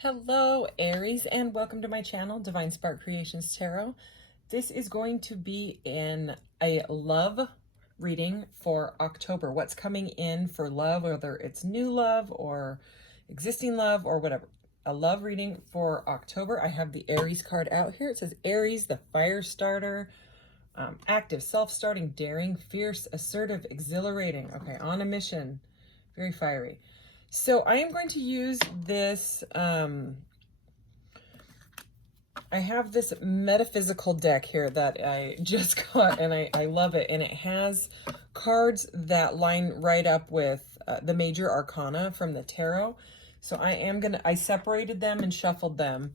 Hello, Aries, and welcome to my channel, Divine Spark Creations Tarot. This is going to be a love reading for October. What's coming in for love, whether it's new love or existing love or whatever. A love reading for October. I have the Aries card out here. It says Aries, the fire starter, active, self-starting, daring, fierce, assertive, exhilarating. Okay, on a mission, very fiery. So I am going to use this, I have this metaphysical deck here that I just got, and I love it. And it has cards that line right up with the major arcana from the tarot. So I separated them and shuffled them.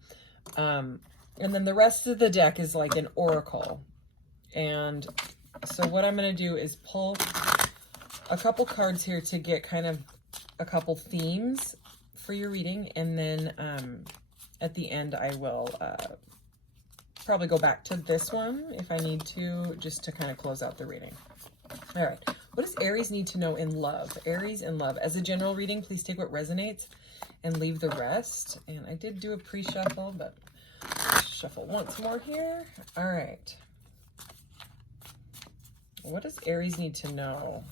And then the rest of the deck is like an oracle. And so what I'm going to do is pull a couple cards here to get kind of a couple themes for your reading, and then at the end I will probably go back to this one if I need to, just to kind of close out the reading. All right, what does Aries need to know in love? Aries in love. As a general reading, please take what resonates and leave the rest. And I did do a pre-shuffle, but shuffle once more here. All right, what does Aries need to know?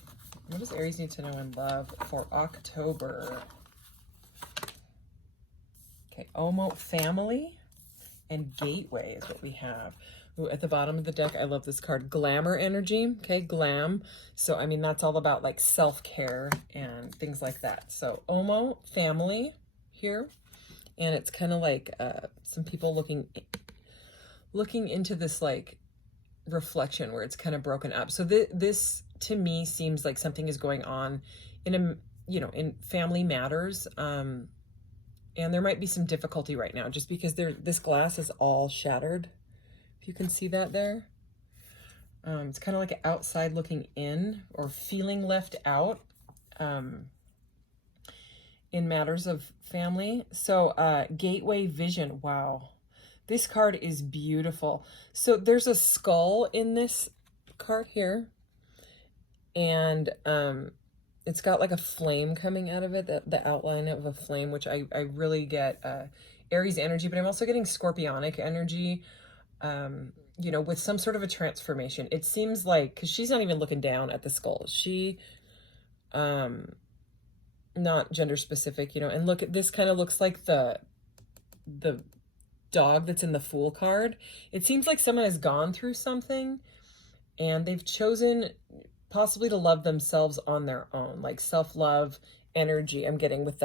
What does Aries need to know in love for October? Okay, Omo, family, and gateway is what we have. Ooh, at the bottom of the deck, I love this card, glamour energy. Okay, glam. So, I mean, that's all about like self-care and things like that. So, Omo, family here. And it's kind of like some people looking into this like reflection where it's kind of broken up. So this to me seems like something is going on in family matters, and there might be some difficulty right now just because this glass is all shattered, if you can see that there. It's kind of like an outside looking in, or feeling left out in matters of family. So gateway vision, wow, this card is beautiful. So there's a skull in this card here, and it's got like a flame coming out of it, the outline of a flame, which I really get Aries energy, but I'm also getting Scorpionic energy, with some sort of a transformation. It seems like, because she's not even looking down at the skull. She, not gender specific, and look at this, kind of looks like the dog that's in the Fool card. It seems like someone has gone through something and they've chosen possibly to love themselves on their own, like self-love energy I'm getting with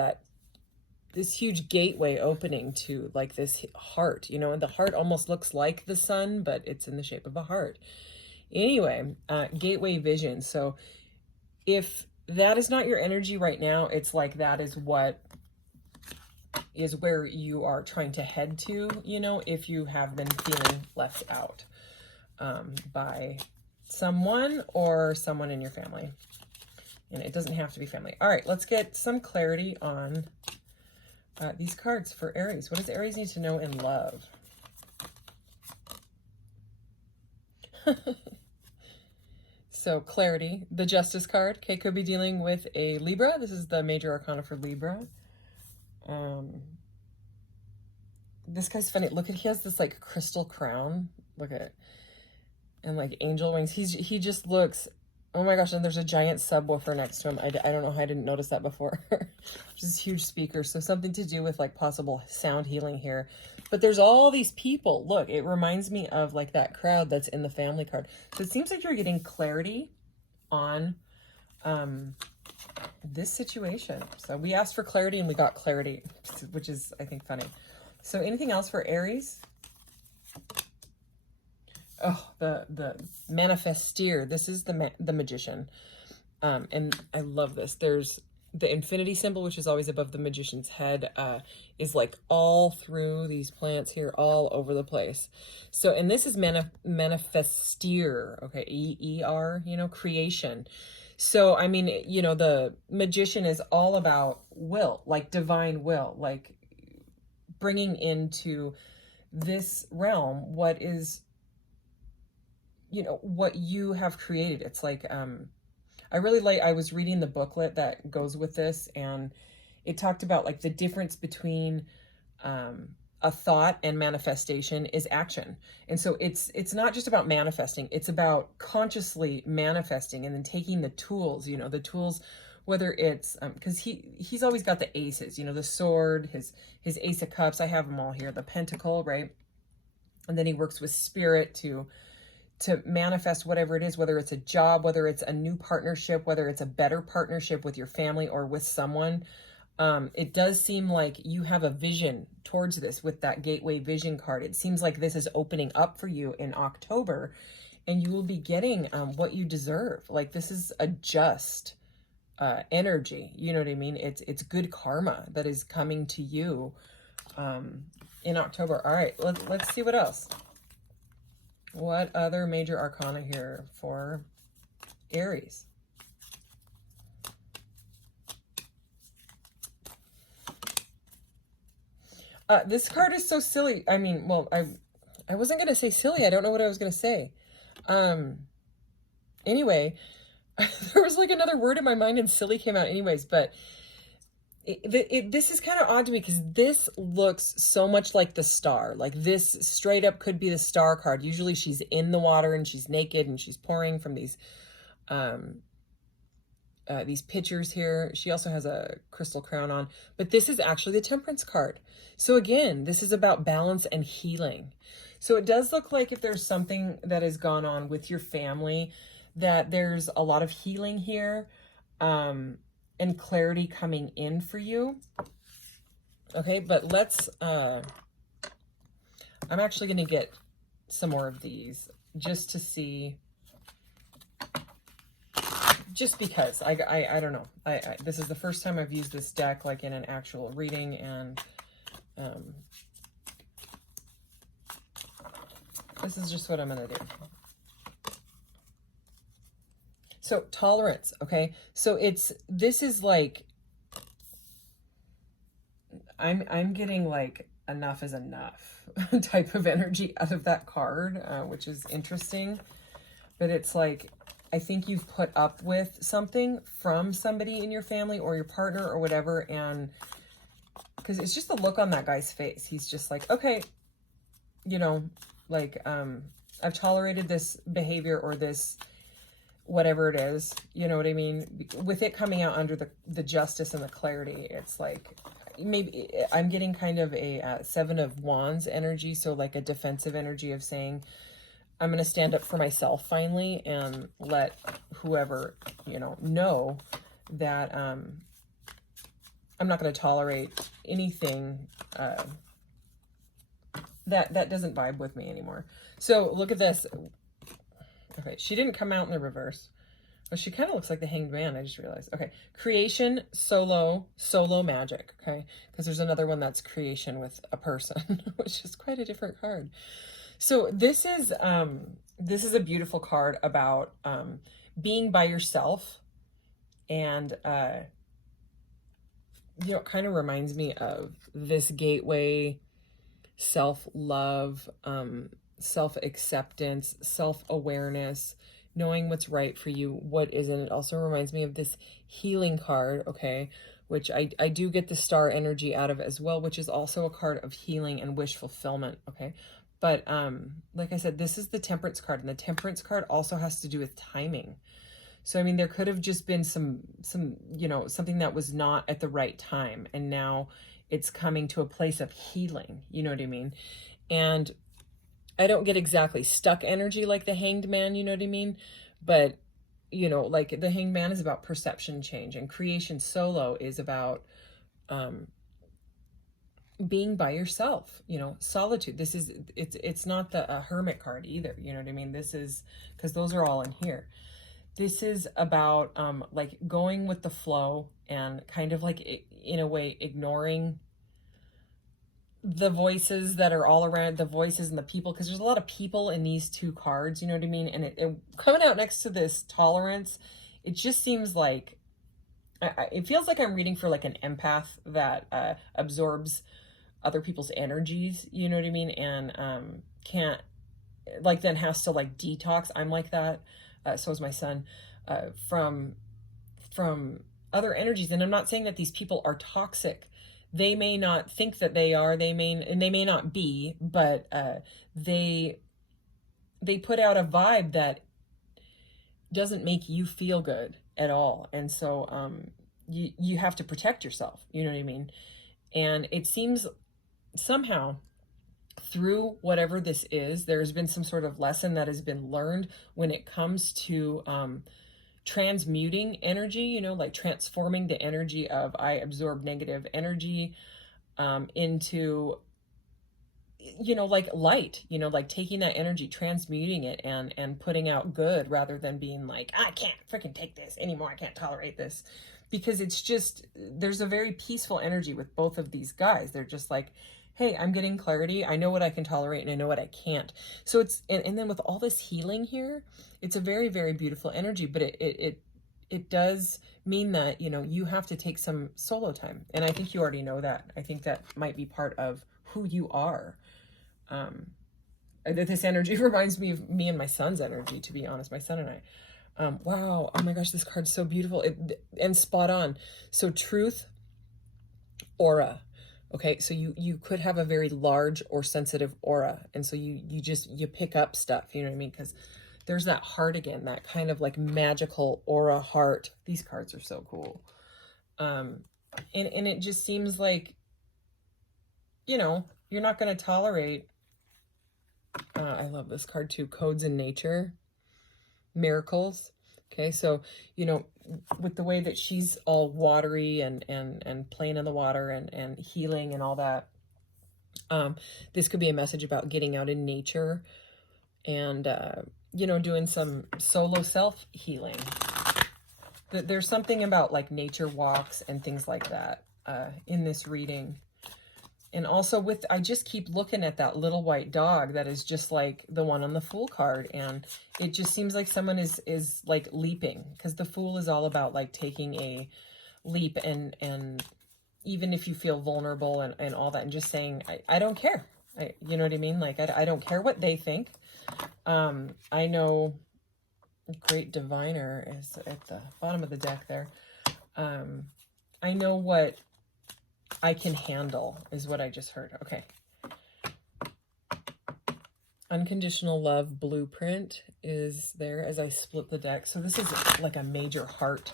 this huge gateway opening to like this heart, and the heart almost looks like the sun, but it's in the shape of a heart. Anyway, gateway vision. So if that is not your energy right now, it's like that is where you are trying to head to, if you have been feeling left out by someone or someone in your family. And it doesn't have to be family. All right, let's get some clarity on these cards for Aries. What does Aries need to know in love? So clarity, the Justice card. Okay, could be dealing with a Libra. This is the major arcana for Libra. This guy's funny. Look at, he has this like crystal crown. Look at it. And like angel wings. He just looks, oh my gosh, and there's a giant subwoofer next to him. I don't know how I didn't notice that before. Just huge speakers. So something to do with like possible sound healing here. But there's all these people. Look, it reminds me of like that crowd that's in the family card. So it seems like you're getting clarity on this situation. So we asked for clarity and we got clarity, which is, I think, funny. So anything else for Aries? Oh, the manifesteer. This is the magician. And I love this. There's the infinity symbol, which is always above the magician's head, is like all through these plants here, all over the place. So, and this is manifesteer, okay, E-E-R, creation. So, I mean, the magician is all about will, like divine will, like bringing into this realm what is, what you have created. It's like, I was reading the booklet that goes with this, and it talked about like the difference between a thought and manifestation is action. And so it's not just about manifesting, it's about consciously manifesting and then taking the tools, the tools, whether it's because he's always got the aces, the sword, his ace of cups. I have them all here, the pentacle, right? And then he works with spirit to manifest whatever it is, whether it's a job, whether it's a new partnership, whether it's a better partnership with your family or with someone. It does seem like you have a vision towards this with that gateway vision card. It seems like this is opening up for you in October, and you will be getting what you deserve. Like, this is a just energy. You know what I mean? It's good karma that is coming to you in October. All right, let's see what else. What other major arcana here for Aries? This card is so silly. I mean, well, I wasn't going to say silly. I don't know what I was going to say. Anyway, there was like another word in my mind and silly came out anyways, but this is kind of odd to me because this looks so much like the star. Like, this straight up could be the star card. Usually she's in the water and she's naked and she's pouring from these pitchers here. She also has a crystal crown on, but this is actually the Temperance card. So again, this is about balance and healing. So it does look like if there's something that has gone on with your family, that there's a lot of healing here, and clarity coming in for you. Okay, but let's, I'm actually going to get some more of these just to see, just because I don't know. This is the first time I've used this deck like in an actual reading, and this is just what I'm going to do. So tolerance, okay? So this is like, I'm getting like enough is enough type of energy out of that card, which is interesting. But it's like, I think you've put up with something from somebody in your family or your partner or whatever, and because it's just the look on that guy's face. He's just like, okay, like, I've tolerated this behavior or this whatever it is, you know what I mean? With it coming out under the justice and the clarity, it's like, maybe I'm getting kind of a Seven of Wands energy. So like a defensive energy of saying, I'm going to stand up for myself finally and let whoever, know that I'm not going to tolerate anything that doesn't vibe with me anymore. So look at this. Okay, she didn't come out in the reverse. Well, she kind of looks like the Hanged Man, I just realized. Okay, creation, solo magic, okay? Because there's another one that's creation with a person, which is quite a different card. So this is a beautiful card about being by yourself, and it kind of reminds me of this gateway, self-love, self-acceptance, self-awareness, knowing what's right for you, what isn't. It also reminds me of this healing card, okay, which I do get the star energy out of as well, which is also a card of healing and wish fulfillment, okay? But like I said, this is the Temperance card, and the Temperance card also has to do with timing. So, I mean, there could have just been some something that was not at the right time, and now it's coming to a place of healing, you know what I mean? And I don't get exactly stuck energy like the Hanged Man, you know what I mean? But, like the Hanged Man is about perception change, and creation solo is about being by yourself, solitude. It's not the Hermit card either, you know what I mean? This is, because those are all in here. This is about like going with the flow and kind of like, in a way, ignoring the voices that are all around, the voices and the people, because there's a lot of people in these two cards, you know what I mean? And it coming out next to this tolerance, it just seems like, it feels like I'm reading for like an empath that absorbs other people's energies, you know what I mean? And can't, like, then has to like detox. I'm like that. So is my son, from other energies. And I'm not saying that these people are toxic. they may not think that they are, they may not be, but they put out a vibe that doesn't make you feel good at all. And so you have to protect yourself, you know what I mean? And it seems somehow through whatever this is, there's been some sort of lesson that has been learned when it comes to transmuting energy, you know, like transforming the energy of I absorb negative energy into, you know, like light, you know, like taking that energy, transmuting it and putting out good rather than being like, I can't freaking take this anymore. I can't tolerate this. Because it's just, there's a very peaceful energy with both of these guys. They're just like, hey, I'm getting clarity. I know what I can tolerate and I know what I can't. So it's, and then with all this healing here, it's a very, very beautiful energy, but it does mean that, you know, you have to take some solo time. And I think you already know that. I think that might be part of who you are. This energy reminds me of me and my son's energy, to be honest, my son and I. Wow. Oh my gosh, this card's so beautiful and spot on. So truth, aura. Okay. So you could have a very large or sensitive aura. And so you pick up stuff, you know what I mean? Because there's that heart again, that kind of like magical aura heart. These cards are so cool. And it just seems like, you know, you're not going to tolerate, I love this card too, codes in nature, miracles. Okay, so, you know, with the way that she's all watery and playing in the water and healing and all that, this could be a message about getting out in nature and, you know, doing some solo self-healing. There's something about like nature walks and things like that in this reading. And also I just keep looking at that little white dog that is just like the one on the Fool card. And it just seems like someone is like leaping, because the Fool is all about like taking a leap and even if you feel vulnerable and all that, and just saying, I don't care. You know what I mean? Like, I don't care what they think. I know Great Diviner is at the bottom of the deck there. I know what I can handle is what I just heard. Okay. Unconditional Love Blueprint is there as I split the deck. So this is like a major heart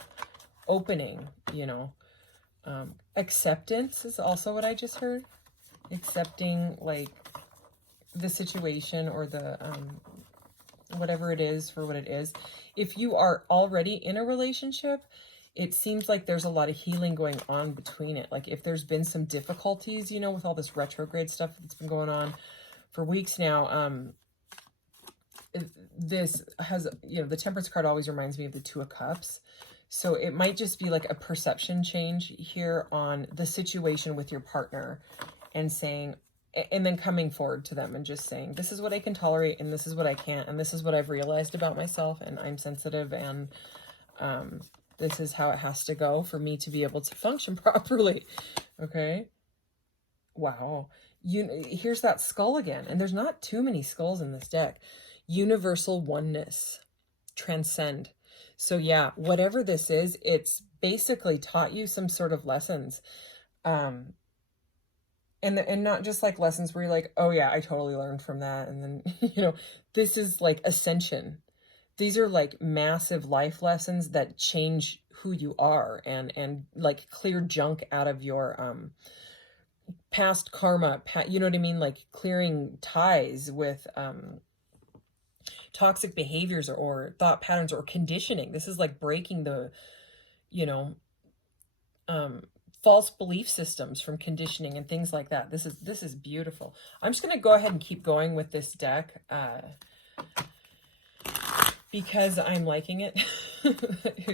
opening, you know. Acceptance is also what I just heard. Accepting like the situation or the whatever it is for what it is. If you are already in a relationship, it seems like there's a lot of healing going on between it. Like if there's been some difficulties, you know, with all this retrograde stuff that's been going on for weeks now, this has, you know, the Temperance card always reminds me of the Two of Cups. So it might just be like a perception change here on the situation with your partner and saying, and then coming forward to them and just saying, this is what I can tolerate and this is what I can't. And this is what I've realized about myself, and I'm sensitive, and this is how it has to go for me to be able to function properly. Okay. Wow. Here's that skull again. And there's not too many skulls in this deck. Universal oneness. Transcend. So yeah, whatever this is, it's basically taught you some sort of lessons. And not just like lessons where you're like, oh yeah, I totally learned from that. And then, you know, this is like ascension. These are like massive life lessons that change who you are and like clear junk out of your past karma, you know what I mean? Like clearing ties with toxic behaviors or thought patterns or conditioning. This is like breaking the, you know, false belief systems from conditioning and things like that. This is beautiful. I'm just going to go ahead and keep going with this deck. Because I'm liking it.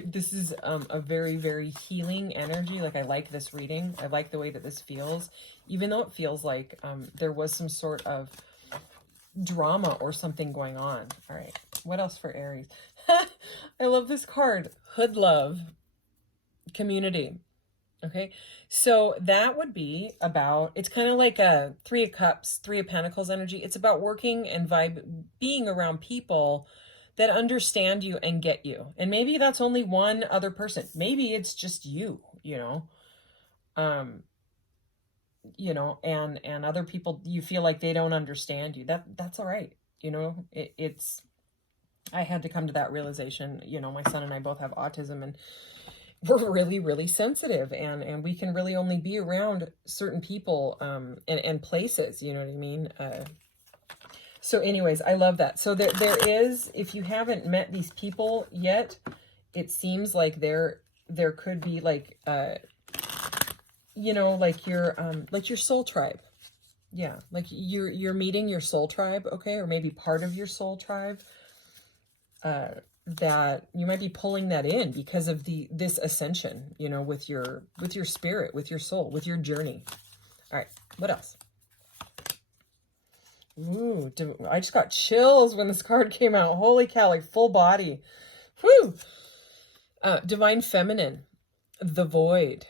This is a very, very healing energy. Like I like this reading. I like the way that this feels, even though it feels like there was some sort of drama or something going on. All right. What else for Aries? I love this card. Hood Love. Community. Okay. So that would be about, it's kind of like a Three of Cups, Three of Pentacles energy. It's about working and being around people that understand you and get you. And maybe that's only one other person. Maybe it's just you, you know. you know, and other people, you feel like they don't understand you. That's all right. You know, it's, I had to come to that realization. You know, my son and I both have autism, and we're really, really sensitive, and we can really only be around certain people, and places, you know what I mean? So anyways, I love that. So there is, if you haven't met these people yet, it seems like there could be like, you know, like your soul tribe. Yeah, like you're meeting your soul tribe, okay, or maybe part of your soul tribe. That you might be pulling that in because of this ascension, you know, with your spirit, with your soul, with your journey. All right, what else? Ooh, I just got chills when this card came out. Holy cow, like full body. Whew. Divine Feminine, the void.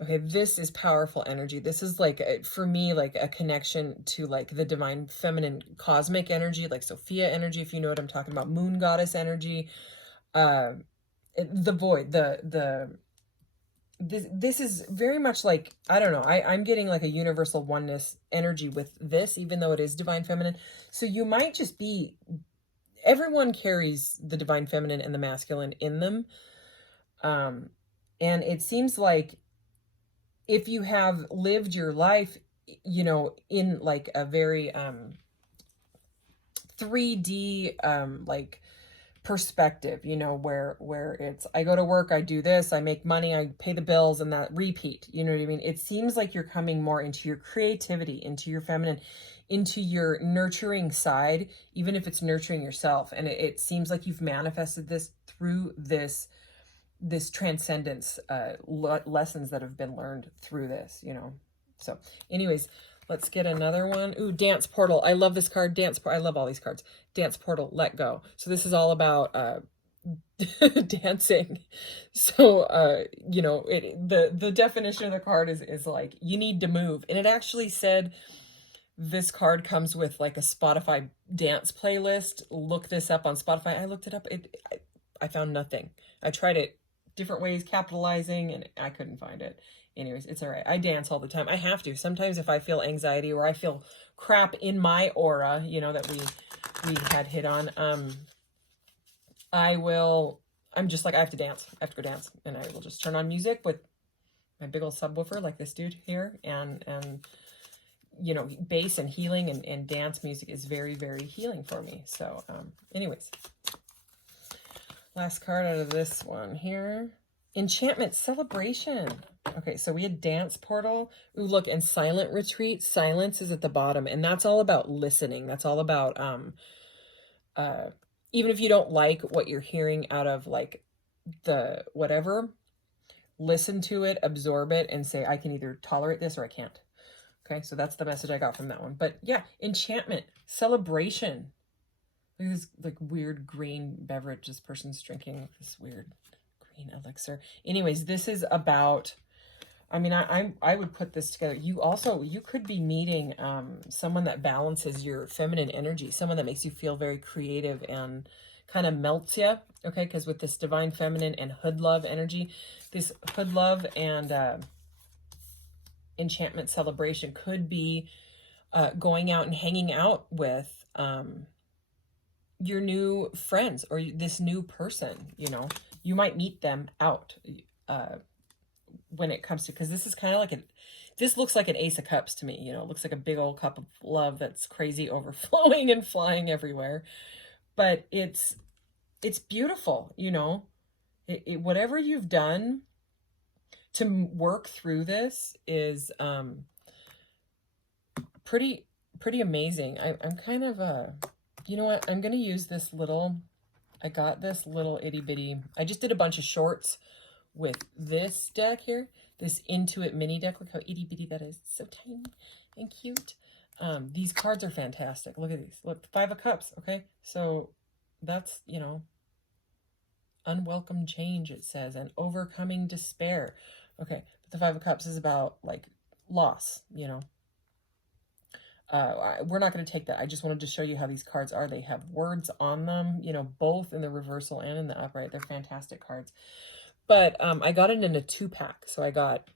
Okay, this is powerful energy. This is like, for me, like a connection to like the divine feminine cosmic energy, like Sophia energy, if you know what I'm talking about, moon goddess energy. The void, this is very much like, I don't know, I'm getting like a universal oneness energy with this, even though it is divine feminine. So you might just be, everyone carries the divine feminine and the masculine in them. And it seems like if you have lived your life, you know, in like a very 3D like perspective, you know, where it's, I go to work, I do this, I make money, I pay the bills, and that repeat, you know what I mean? It seems like you're coming more into your creativity, into your feminine, into your nurturing side, even if it's nurturing yourself. And it seems like you've manifested this through this transcendence, lessons that have been learned through this, you know. So anyways, let's get another one. Ooh, Dance Portal. I love this card. I love all these cards. Dance Portal, let go. So this is all about dancing. So you know, the definition of the card is like, you need to move. And it actually said this card comes with like a Spotify dance playlist. Look this up on Spotify. I looked it up. I found nothing. I tried it different ways, capitalizing, and I couldn't find it. Anyways, it's all right. I dance all the time. I have to. Sometimes if I feel anxiety or I feel crap in my aura, you know, that we had hit on, I'm just like, I have to dance. I have to go dance. And I will just turn on music with my big old subwoofer like this dude here. And you know, bass and healing and dance music is very, very healing for me. So anyways, last card out of this one here. Enchantment Celebration. Okay, so we had Dance Portal. Ooh, look, and Silent Retreat. Silence is at the bottom, and that's all about listening. That's all about, even if you don't like what you're hearing out of, like, the whatever, listen to it, absorb it, and say, I can either tolerate this or I can't. Okay, so that's the message I got from that one. But, yeah, Enchantment Celebration. Look at this, like, weird green beverage this person's drinking. This weird green elixir. Anyways, this is about, I mean, I would put this together. You could be meeting someone that balances your feminine energy, someone that makes you feel very creative and kind of melts you, okay? Because with this divine feminine and hood love energy, this hood love and enchantment celebration could be going out and hanging out with your new friends or this new person. You know, you might meet them out when it comes to, because this is kind of like this looks like an Ace of Cups to me. You know, it looks like a big old cup of love that's crazy, overflowing and flying everywhere. But it's beautiful, you know. Whatever you've done to work through this is pretty amazing. I'm kind of you know what? I'm going to use this little, I got this little itty bitty, I just did a bunch of shorts with this deck here, this Intuit mini deck. Look how itty bitty that is. It's so tiny and cute. These cards are fantastic. Look at these. Look, 5 of Cups, okay? So that's, you know, unwelcome change, it says, and overcoming despair. Okay, but the 5 of Cups is about, like, loss, you know. We're not going to take that. I just wanted to show you how these cards are. They have words on them, you know, both in the reversal and in the upright. They're fantastic cards. But I got it in a 2-pack. So I got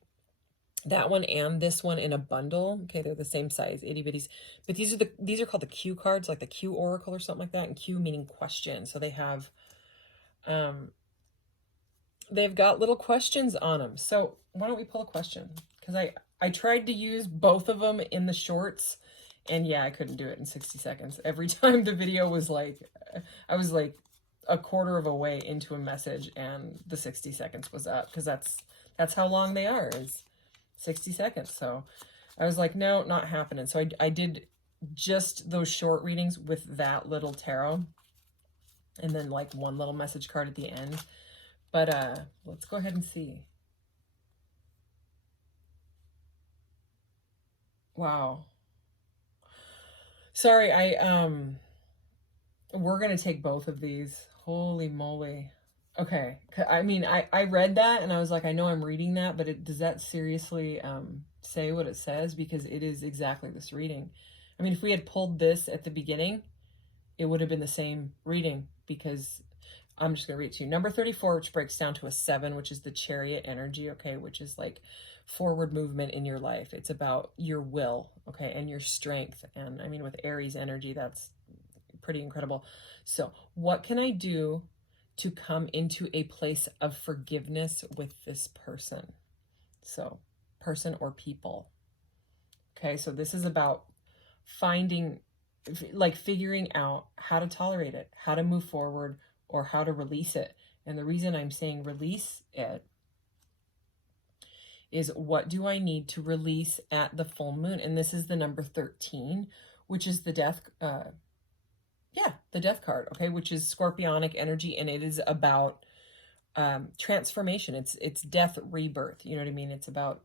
That one and this one in a bundle. Okay, they're the same size, itty bitties. But these are called the Q cards, like the Q Oracle or something like that. And Q meaning question. So they've got little questions on them. So why don't we pull a question? Because I tried to use both of them in the shorts, and yeah, I couldn't do it in 60 seconds. Every time the video was like, I was like a quarter of a way into a message, and the 60 seconds was up, because that's how long they are, is 60 seconds. So I was like, no, not happening. So I did just those short readings with that little tarot, and then like one little message card at the end. But let's go ahead and see. Wow. Sorry, we're gonna take both of these. Holy moly. Okay. I mean, I read that and I was like, I know I'm reading that, but does that seriously say what it says? Because it is exactly this reading. I mean, if we had pulled this at the beginning, it would have been the same reading, because I'm just going to read it to you. Number 34, which breaks down to a 7, which is the Chariot energy, okay, which is like forward movement in your life. It's about your will, okay, and your strength. And I mean, with Aries energy, that's pretty incredible. So what can I do to come into a place of forgiveness with this person? So person or people. Okay, so this is about finding, like figuring out how to tolerate it, how to move forward, or how to release it. And the reason I'm saying release it is, what do I need to release at the full moon? And this is the number 13, which is the death, the death card, okay, which is scorpionic energy, and it is about transformation. It's death, rebirth, you know what I mean? It's about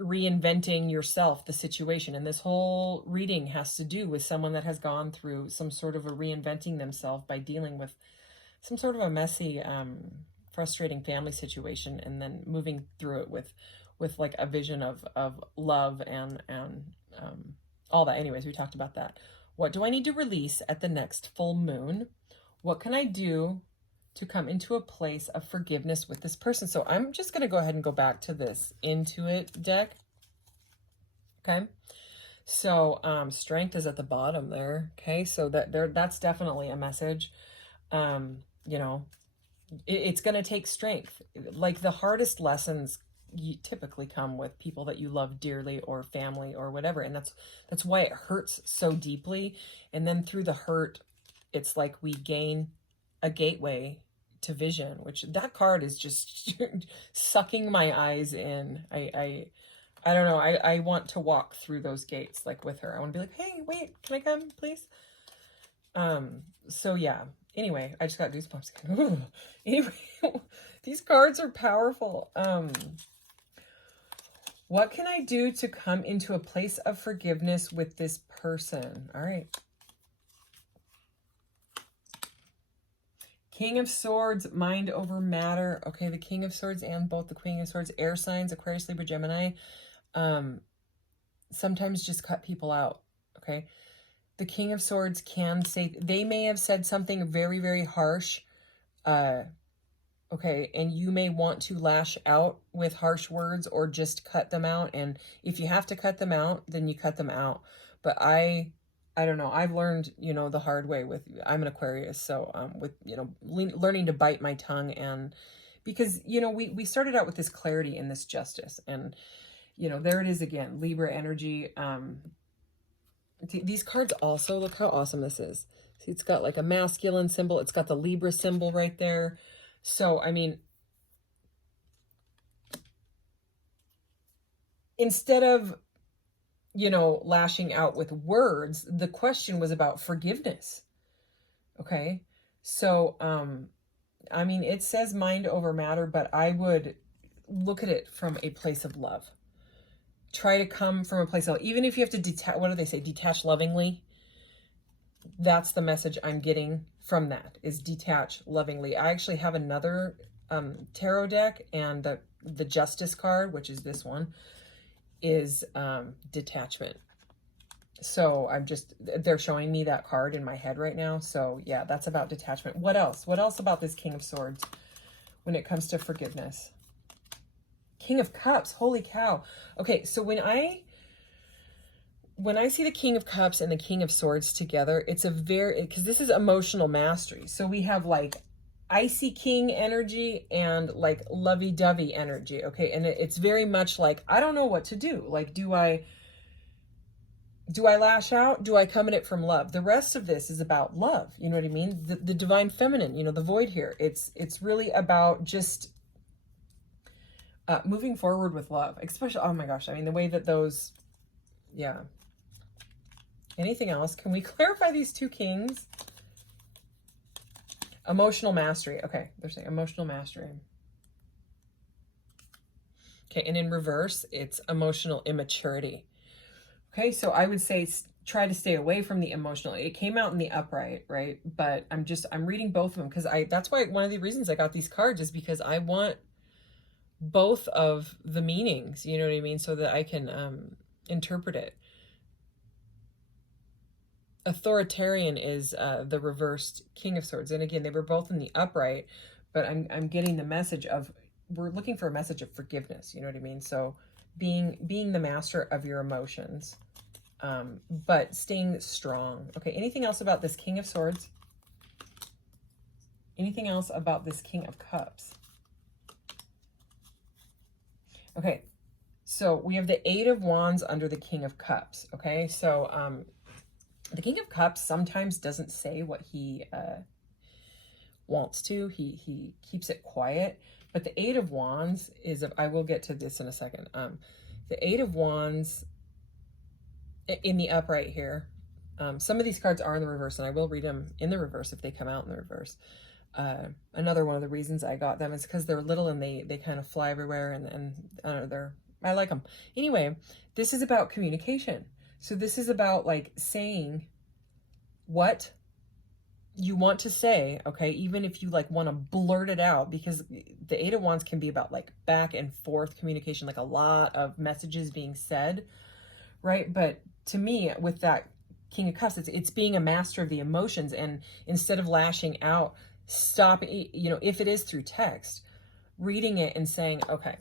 reinventing yourself, the situation. And this whole reading has to do with someone that has gone through some sort of a reinventing themselves by dealing with some sort of a messy, frustrating family situation, and then moving through it with like a vision of love and all that. Anyways, we talked about that. What do I need to release at the next full moon? What can I do to come into a place of forgiveness with this person? So I'm just going to go ahead and go back to this Intuit deck. Okay. So strength is at the bottom there. Okay. So that's definitely a message. You know, it's going to take strength. Like the hardest lessons typically come with people that you love dearly, or family, or whatever. And that's why it hurts so deeply. And then through the hurt, it's like we gain a gateway to vision, which that card is just sucking my eyes in. I don't know. I want to walk through those gates like with her. I want to be like, hey, wait, can I come, please? So yeah. Anyway, I just got goosebumps. Anyway, these cards are powerful. What can I do to come into a place of forgiveness with this person? All right. King of Swords, mind over matter. Okay, the King of Swords and both the Queen of Swords. Air signs, Aquarius, Libra, Gemini. Sometimes just cut people out, okay? The King of Swords can say, they may have said something very, very harsh, okay, and you may want to lash out with harsh words or just cut them out. And if you have to cut them out, then you cut them out. But I don't know. I've learned, you know, the hard way with, I'm an Aquarius. So with, you know, learning to bite my tongue, and because, you know, we started out with this clarity and this justice, and, you know, there it is again, Libra energy. These cards also, look how awesome this is. See, it's got like a masculine symbol. It's got the Libra symbol right there. So, I mean, instead of, you know, lashing out with words, the question was about forgiveness. Okay. So, I mean, it says mind over matter, but I would look at it from a place of love. Try to come from a place of, even if you have to detach, what do they say? Detach lovingly. That's the message I'm getting from that, is detach lovingly. I actually have another tarot deck, and the Justice card, which is this one, is detachment. So they're showing me that card in my head right now. So yeah, that's about detachment. What else? What else about this King of Swords when it comes to forgiveness? King of Cups, holy cow. Okay, so when I see the King of Cups and the King of Swords together, it's a very, because this is emotional mastery. So we have like icy king energy and like lovey-dovey energy, okay? And it's very much like, I don't know what to do. Like, do I lash out? Do I come at it from love? The rest of this is about love. You know what I mean? The divine feminine, you know, the void here. It's really about just moving forward with love, especially, oh my gosh, I mean, the way that those, yeah. Anything else? Can we clarify these two kings? Emotional mastery. Okay, they're saying emotional mastery. Okay, and in reverse, it's emotional immaturity. Okay, so I would say try to stay away from the emotional. It came out in the upright, right? But I'm reading both of them because that's why one of the reasons I got these cards is because I want both of the meanings, you know what I mean? So that I can interpret it. Authoritarian is the reversed King of Swords. And again, they were both in the upright, but I'm getting the message of, we're looking for a message of forgiveness, you know what I mean? So being the master of your emotions, but staying strong. Okay, anything else about this King of Swords? Anything else about this King of Cups? Okay, so we have the Eight of Wands under the King of Cups, okay? So the King of Cups sometimes doesn't say what he wants to. He keeps it quiet. But the Eight of Wands is, I will get to this in a second. The Eight of Wands in the upright here. Some of these cards are in the reverse, and I will read them in the reverse if they come out in the reverse. Another one of the reasons I got them is because they're little and they kind of fly everywhere, and I don't know, I like them. Anyway, this is about communication. So this is about like saying what you want to say, okay? Even if you like want to blurt it out, because the Eight of Wands can be about like back and forth communication, like a lot of messages being said, right? But to me, with that King of Cups, it's being a master of the emotions, and instead of lashing out, stop, you know, if it is through text, reading it and saying, okay,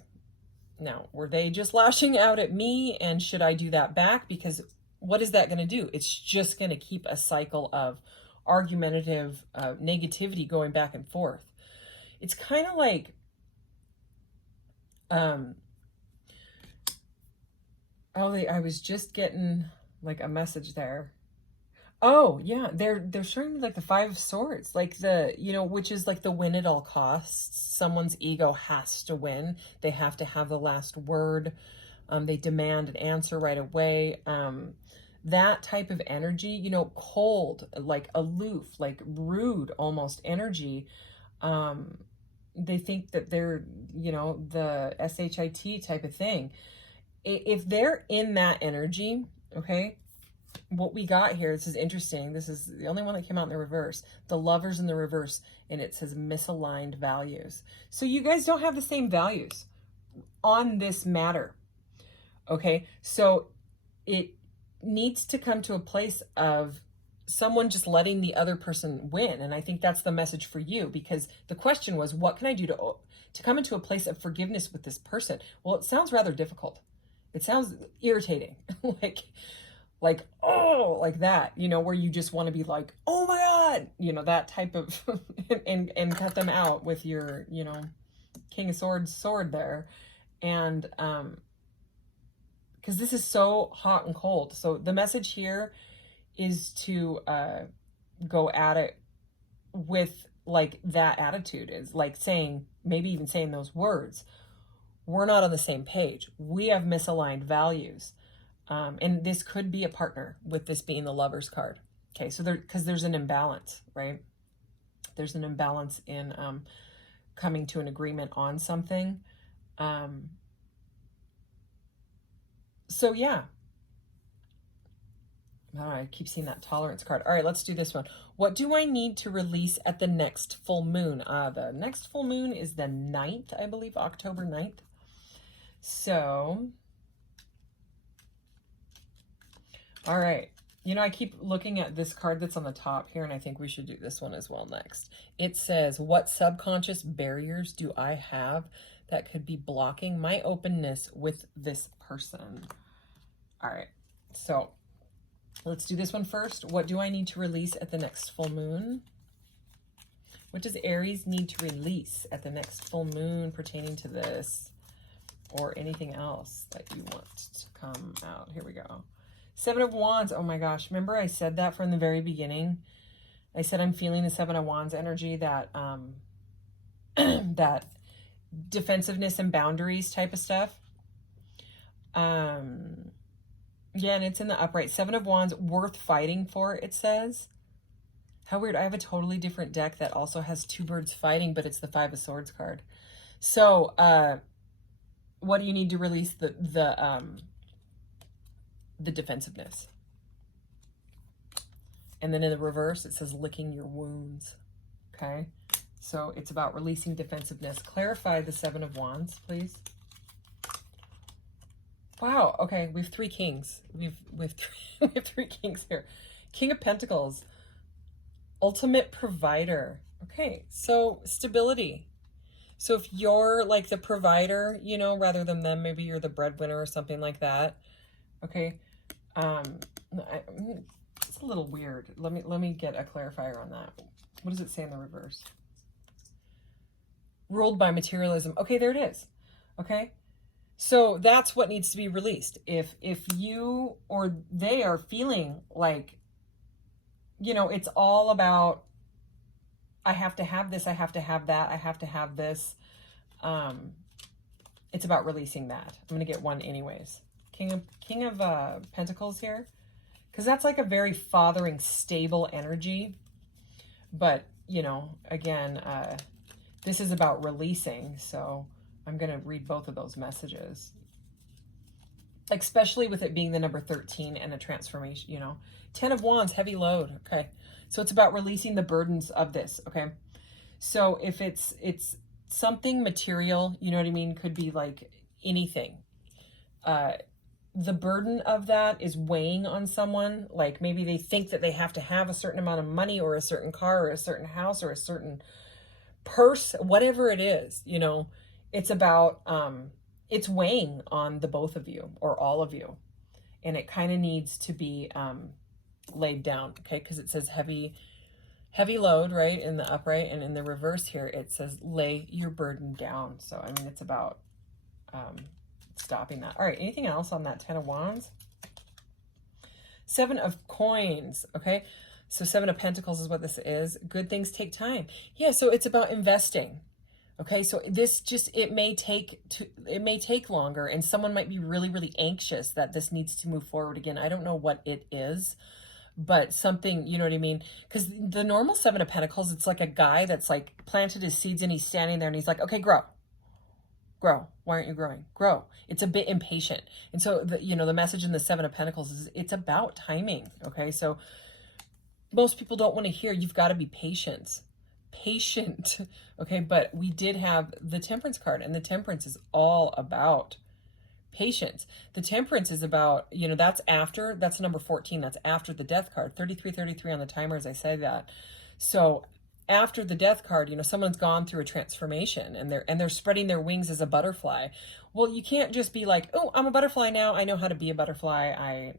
now, were they just lashing out at me, and should I do that back? Because what is that going to do? It's just going to keep a cycle of argumentative negativity going back and forth. It's kind of like, I was just getting like a message there. Oh yeah, they're showing me like the Five of Swords, like the, you know, which is like the win at all costs. Someone's ego has to win. They have to have the last word. They demand an answer right away. That type of energy, you know, cold, like aloof, like rude almost energy. They think that they're, you know, the SHIT type of thing. If they're in that energy, okay, what we got here, this is interesting. This is the only one that came out in the reverse. The Lovers in the reverse, and it says misaligned values. So you guys don't have the same values on this matter. Okay, so it needs to come to a place of someone just letting the other person win. And I think that's the message for you, because the question was, what can I do to come into a place of forgiveness with this person? Well, it sounds rather difficult. It sounds irritating. like, oh, like that, you know, where you just want to be like, oh my God, you know, that type of, and cut them out with your, you know, King of Swords sword there. And, because this is so hot and cold. So the message here is to go at it with like that attitude, is like saying, maybe even saying those words. We're not on the same page. We have misaligned values. And this could be a partner, with this being the Lovers card. Okay, so because there's an imbalance, right? There's an imbalance in coming to an agreement on something. So yeah. Oh, I keep seeing that tolerance card. All right, let's do this one. What do I need to release at the next full moon? The next full moon is the 9th, I believe, October 9th. So, all right. You know, I keep looking at this card that's on the top here, and I think we should do this one as well next. It says, what subconscious barriers do I have that could be blocking my openness with this person. All right, so let's do this one first. What do I need to release at the next full moon? What does Aries need to release at the next full moon pertaining to this or anything else that you want to come out? Here we go. Seven of Wands. Oh my gosh. Remember I said that from the very beginning? I said I'm feeling the Seven of Wands energy, that that defensiveness and boundaries type of stuff. Yeah, and it's in the upright. Seven of Wands, worth fighting for, it says. How weird. I have a totally different deck that also has two birds fighting, but it's the Five of Swords card. So, what do you need to release? The defensiveness. And then in the reverse, it says licking your wounds. Okay. So it's about releasing defensiveness. Clarify the Seven of Wands, please. Wow. Okay. We have three kings. we have three kings here. King of Pentacles, ultimate provider. Okay. So stability. So if you're like the provider, you know, rather than them, maybe you're the breadwinner or something like that. Okay. It's a little weird. Let me get a clarifier on that. What does it say in the reverse? Ruled by materialism. Okay, there it is. Okay. So that's what needs to be released. If you or they are feeling like, you know, it's all about, I have to have this, I have to have that, I have to have this. It's about releasing that. I'm going to get one anyways. King of Pentacles here, because that's like a very fathering, stable energy. But, you know, again, this is about releasing. So I'm going to read both of those messages, especially with it being the number 13 and a transformation, you know. 10 of Wands, heavy load. Okay. So it's about releasing the burdens of this. Okay. So if it's something material, you know what I mean? Could be like anything. The burden of that is weighing on someone. Like maybe they think that they have to have a certain amount of money or a certain car or a certain house or a certain purse, whatever it is, you know, it's about, it's weighing on the both of you or all of you. And it kind of needs to be, laid down. Okay. Cause it says heavy load, right? In the upright, and in the reverse here, it says lay your burden down. So, I mean, it's about, stopping that. All right. Anything else on that 10 of Wands? 7 of Coins. Okay. So 7 of Pentacles is what this is. Good things take time. Yeah. So it's about investing. Okay. So this just, it may take longer, and someone might be really, really anxious that this needs to move forward again. I don't know what it is, but something, you know what I mean? Because the normal 7 of Pentacles, it's like a guy that's like planted his seeds and he's standing there and he's like, okay, grow. Why aren't you growing? Grow. It's a bit impatient. And so, the message in the 7 of Pentacles is it's about timing. Okay. So most people don't want to hear, you've got to be patient. Okay. But we did have the Temperance card, and the Temperance is all about patience. The Temperance is about, that's number 14. That's after the Death card. 33 on the timer as I say that. So after the Death card, someone's gone through a transformation, and they're spreading their wings as a butterfly. Well, you can't just be like, oh, I'm a butterfly now. I know how to be a butterfly.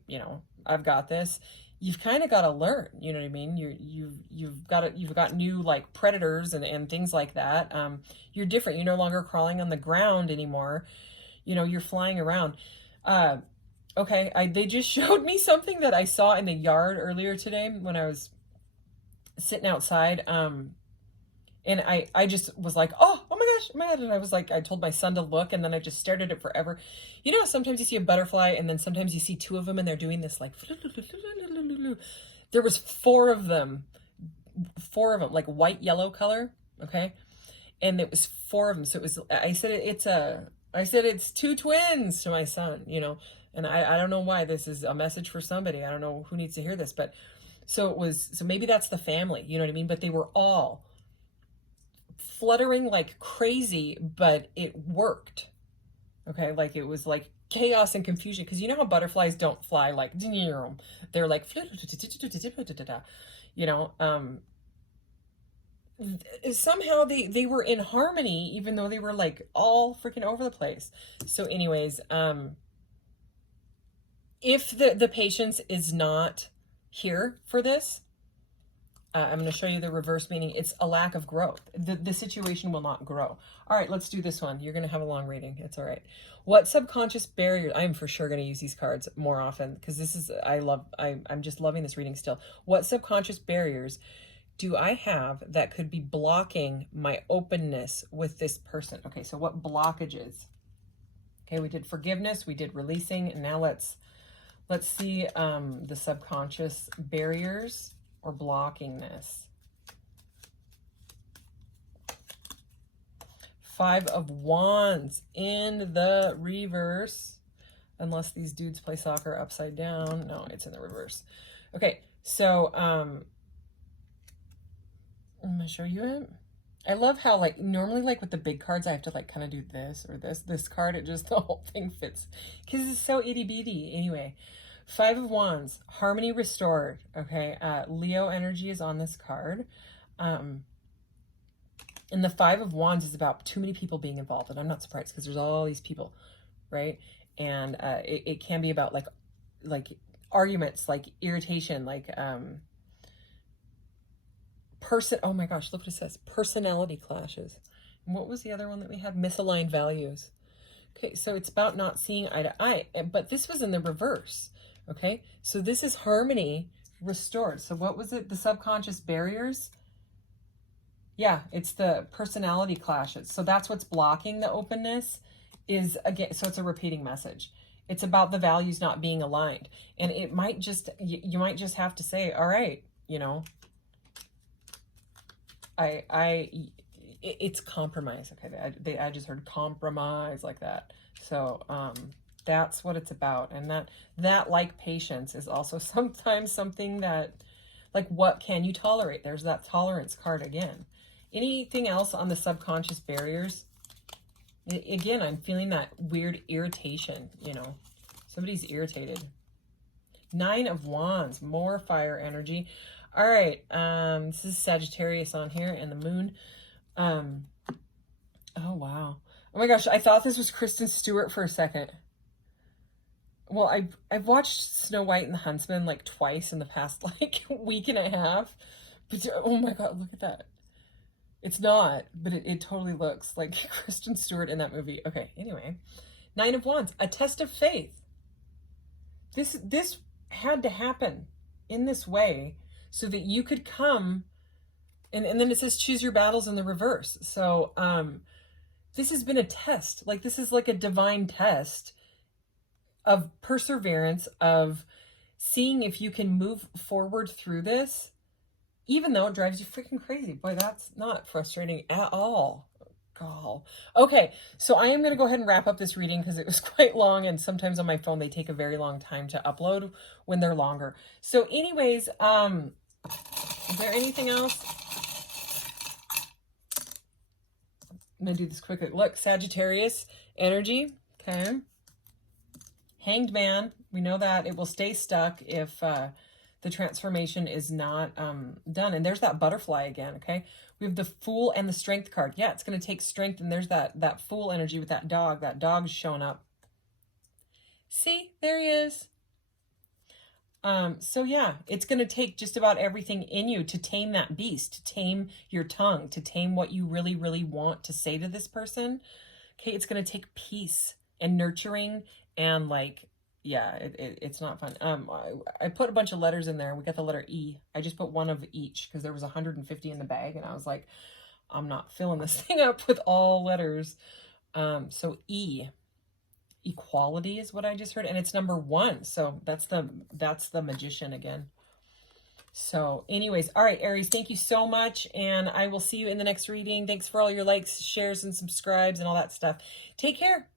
I've got this. You've kind of got to learn, you know what I mean? You've got new like predators and things like that. You're different. You're no longer crawling on the ground anymore. You're flying around. Okay. They just showed me something that I saw in the yard earlier today when I was sitting outside. And I just was like, oh my God. And I was like, I told my son to look, and then I just stared at it forever. Sometimes you see a butterfly, and then sometimes you see 2 of them, and they're doing this like, there was 4 of them, like white, yellow color. Okay. And it was 4 of them. So it was, I said, it's 2 twins to my son, and I don't know why this is a message for somebody. I don't know who needs to hear this, but so maybe that's the family, you know what I mean? But they were all fluttering like crazy, but it worked. Okay. Like it was like chaos and confusion. Cause you know how butterflies don't fly like, they're like, somehow they were in harmony, even though they were like all freaking over the place. So anyways, if the patience is not here for this, I'm going to show you the reverse meaning. It's a lack of growth. The situation will not grow. All right, let's do this one. You're going to have a long reading. It's all right. What subconscious barrier? I'm for sure going to use these cards more often because this is, I'm just loving this reading still. What subconscious barriers do I have that could be blocking my openness with this person? Okay, so what blockages? Okay, we did forgiveness, we did releasing, and now let's see the subconscious barriers or blocking this. 5 of Wands in the reverse. Unless these dudes play soccer upside down. No, it's in the reverse. Okay, so I'm gonna show you it. I love how, like, normally, like, with the big cards, I have to, like, kind of do this or this. This card, it just, the whole thing fits. Because it's so itty-bitty. Anyway, 5 of Wands, harmony restored, okay? Leo energy is on this card. And the 5 of Wands is about too many people being involved. And I'm not surprised because there's all these people, right? And it can be about, like arguments, like irritation, like... oh my gosh, look what it says. Personality clashes. And what was the other one that we had? Misaligned values. Okay, so it's about not seeing eye to eye. But this was in the reverse. Okay, so this is harmony restored. So what was it? The subconscious barriers? Yeah, it's the personality clashes. So that's what's blocking the openness is, again, so it's a repeating message. It's about the values not being aligned. And it might just, you might just have to say, all right, you know, it's compromise. Okay, I just heard compromise like that. So that's what it's about. And that like patience is also sometimes something that, like, what can you tolerate? There's that tolerance card again. Anything else on the subconscious barriers? Again, I'm feeling that weird irritation, you know, somebody's irritated. 9 of Wands, more fire energy. All right, this is Sagittarius on here and the moon. Oh, wow. Oh my gosh, I thought this was Kristen Stewart for a second. Well, I've watched Snow White and the Huntsman like twice in the past like week and a half. But oh my God, look at that. It's not, but it totally looks like Kristen Stewart in that movie. Okay, anyway. 9 of Wands, a test of faith. This had to happen in this way so that you could come, and then it says choose your battles in the reverse. So this has been a test. Like, this is like a divine test of perseverance, of seeing if you can move forward through this, even though it drives you freaking crazy. Boy, that's not frustrating at all. God. Okay, so I am going to go ahead and wrap up this reading because it was quite long, and sometimes on my phone they take a very long time to upload when they're longer. So anyways, is there anything else? I'm going to do this quickly. Look, Sagittarius energy. Okay. Hanged Man. We know that it will stay stuck if the transformation is not done. And there's that butterfly again, okay? We have the Fool and the Strength card. Yeah, it's going to take strength, and there's that Fool energy with that dog. That dog's showing up. See? There he is. So yeah, it's going to take just about everything in you to tame that beast, to tame your tongue, to tame what you really, really want to say to this person. Okay, it's going to take peace and nurturing and, like, yeah, it's not fun. I put a bunch of letters in there. We got the letter E. I just put one of each because there was 150 in the bag, and I was like, I'm not filling this thing up with all letters. So E. Equality is what I just heard, and it's number 1. So that's the Magician again. So anyways, all right, Aries, thank you so much, and I will see you in the next reading. Thanks for all your likes, shares, and subscribes and all that stuff. Take care.